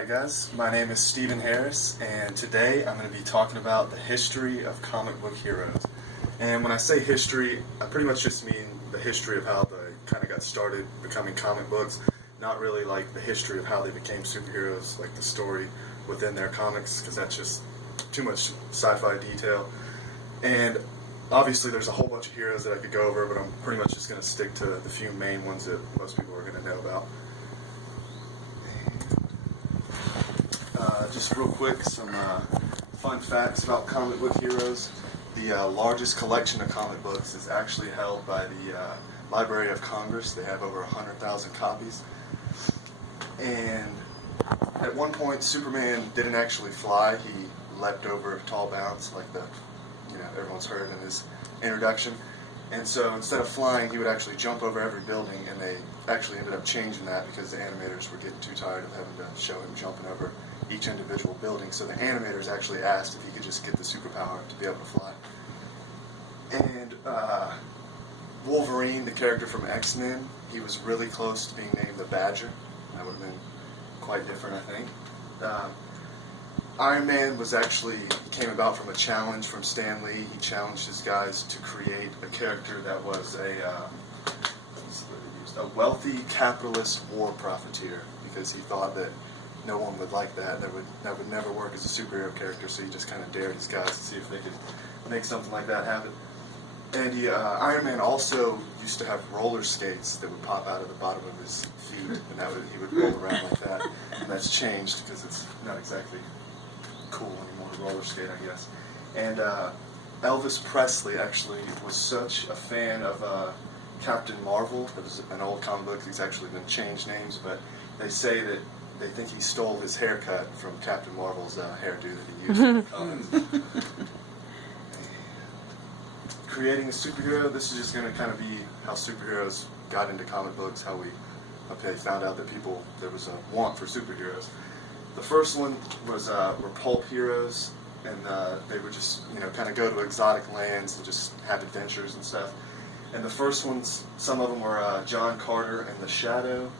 Alright guys, my name is Stephen Harris, and today I'm going to be talking about the history of comic book heroes. And when I say history, I pretty much just mean the history of how they kind of got started becoming comic books, not really like the history of how they became superheroes, like the story within their comics, because that's just too much sci-fi detail. And obviously there's a whole bunch of heroes that I could go over, but I'm pretty much just going to stick to the few main ones that most people are going to know about. Just real quick, some fun facts about comic book heroes. The largest collection of comic books is actually held by the Library of Congress. They have over 100,000 copies. And at one point, Superman didn't actually fly. He leapt over tall bounds, like everyone's heard in his introduction. And so instead of flying, he would actually jump over every building, and they actually ended up changing that because the animators were getting too tired of having to show him jumping over each individual building. So the animators actually asked if he could just get the superpower to be able to fly. And Wolverine, the character from X-Men, he was really close to being named the Badger. That would have been quite different, I think. Iron Man came about from a challenge from Stan Lee. He challenged his guys to create a character that was a wealthy capitalist war profiteer, because he thought that no one would like that. That would never work as a superhero character, so he just kind of dared his guys to see if they could make something like that happen. And Iron Man also used to have roller skates that would pop out of the bottom of his feet, and he would roll around like that. And that's changed because it's not exactly cool anymore to roller skate, I guess. And Elvis Presley actually was such a fan of Captain Marvel. It was an old comic book. He's actually been changed names, but they say that they think he stole his haircut from Captain Marvel's hairdo that he used in the comics. Creating a superhero, this is just going to kind of be how superheroes got into comic books, how they found out that there was a want for superheroes. The first one were pulp heroes, and they would just kind of go to exotic lands and just have adventures and stuff. And the first ones, some of them were John Carter and the Shadow.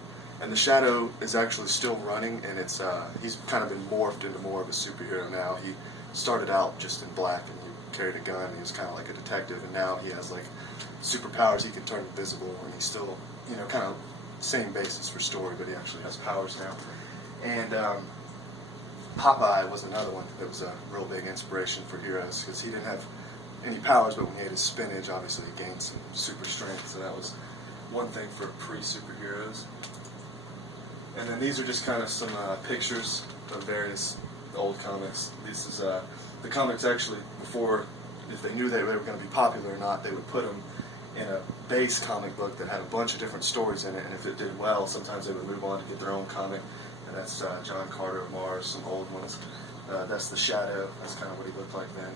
And the Shadow is actually still running, and he's kind of been morphed into more of a superhero now. He started out just in black, and he carried a gun, and he was kind of like a detective, and now he has like superpowers. He can turn invisible, and he's still, kind of same basis for story, but he actually has powers now. And Popeye was another one that was a real big inspiration for heroes, because he didn't have any powers, but when he ate his spinach, obviously he gained some super strength, so that was one thing for pre-superheroes. And then these are just kind of some pictures of various old comics. This is the comics actually, before, if they knew they were going to be popular or not, they would put them in a base comic book that had a bunch of different stories in it, and if it did well, sometimes they would move on to get their own comic. And that's John Carter of Mars, some old ones. That's the Shadow. That's kind of what he looked like then.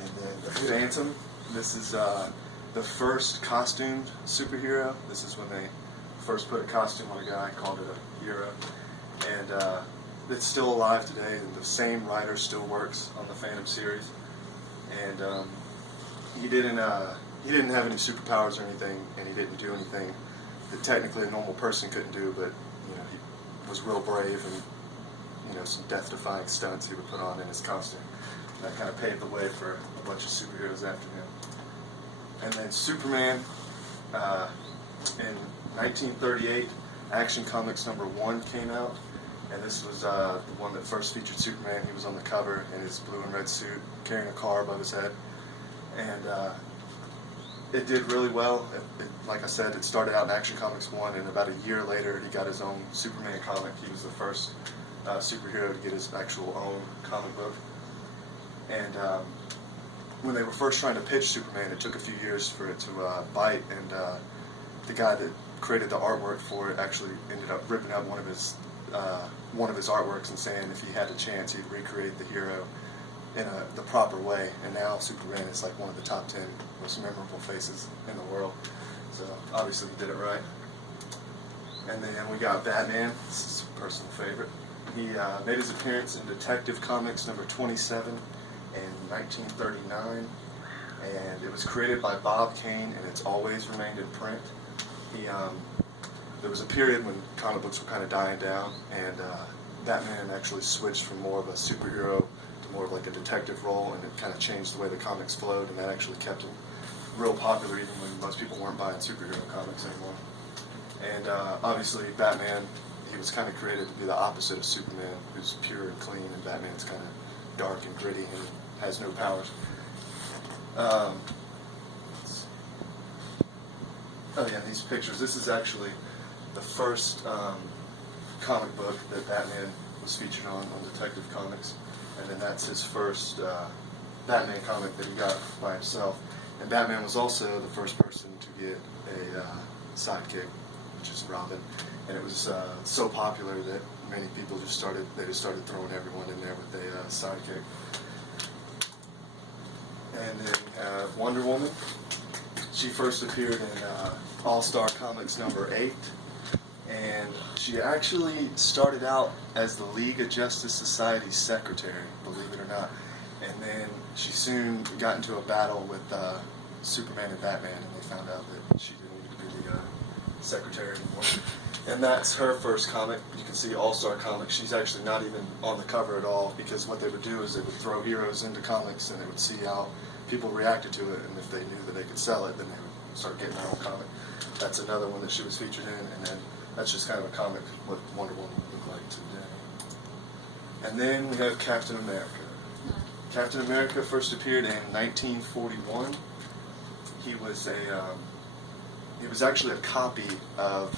And then the Phantom. This is the first costumed superhero. This is when they first put a costume on a guy, called it a hero. And it's still alive today, and the same writer still works on the Phantom series. And he didn't have any superpowers or anything, and he didn't do anything that technically a normal person couldn't do, but he was real brave, and some death-defying stunts he would put on in his costume. And that kind of paved the way for a bunch of superheroes after him. And then Superman, in 1938, Action Comics #1 came out, and this was the one that first featured Superman. He was on the cover in his blue and red suit, carrying a car above his head, and it did really well. Like I said, it started out in Action Comics 1, and about a year later, he got his own Superman comic. He was the first superhero to get his actual own comic book. And when they were first trying to pitch Superman, it took a few years for it to bite, and the guy that created the artwork for it actually ended up ripping up one of his artworks and saying if he had a chance, he'd recreate the hero in the proper way. And now Superman is like one of the top 10 most memorable faces in the world. So obviously he did it right. And then we got Batman. This is a personal favorite. He made his appearance in Detective Comics #27 in 1939, and it was created by Bob Kane, and it's always remained in print. there was a period when comic books were kind of dying down, and Batman actually switched from more of a superhero to more of like a detective role, and it kind of changed the way the comics flowed, and that actually kept him real popular even when most people weren't buying superhero comics anymore. And obviously Batman, he was kind of created to be the opposite of Superman, who's pure and clean, and Batman's kind of dark and gritty and has no powers. Oh yeah, these pictures. This is actually the first comic book that Batman was featured on Detective Comics, and then that's his first Batman comic that he got by himself. And Batman was also the first person to get a sidekick, which is Robin, and it was so popular that many people just started throwing everyone in there with a sidekick. And then we have Wonder Woman. She first appeared in All-Star Comics number 8, and she actually started out as the League of Justice Society's secretary, believe it or not. And then she soon got into a battle with Superman and Batman, and they found out that she didn't need to be the secretary anymore. And that's her first comic. You can see All-Star Comics. She's actually not even on the cover at all, because what they would do is they would throw heroes into comics, and they would see how people reacted to it, and if they knew that they could sell it, then they would start getting their own comic. That's another one that she was featured in, and then that's just kind of a comic what Wonder Woman would look like today. And then we have Captain America. Captain America first appeared in 1941. He was actually a copy of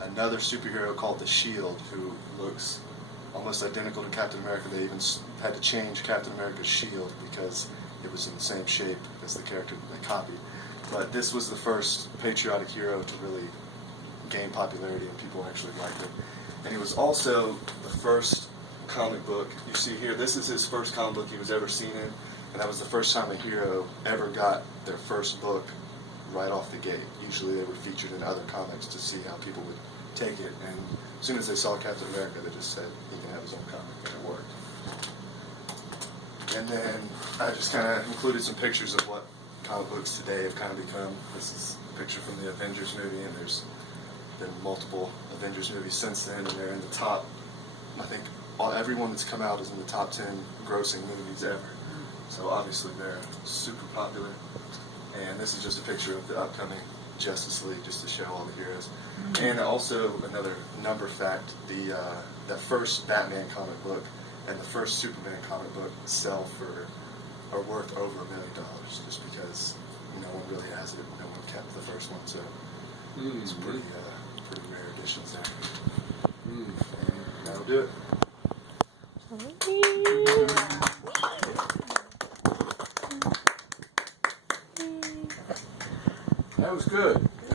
another superhero called the Shield, who looks almost identical to Captain America. They even had to change Captain America's shield because it was in the same shape as the character that they copied. But this was the first patriotic hero to really gain popularity, and people actually liked it. And he was also the first comic book. You see here, this is his first comic book he was ever seen in, and that was the first time a hero ever got their first book right off the gate. Usually they were featured in other comics to see how people would take it, and as soon as they saw Captain America, they just said he can have his own comic, and it worked. And then I just kind of included some pictures of what comic books today have kind of become. This is a picture from the Avengers movie, and there's been multiple Avengers movies since then, and they're in the top, I think everyone that's come out is in the top 10 grossing movies ever. So obviously they're super popular. And this is just a picture of the upcoming Justice League, just to show all the heroes. And also another number fact, the first Batman comic book and the first Superman comic book are worth over $1 million, just because no one really has it. No one kept the first one, so it's pretty rare additions there. And that'll do it. That was good.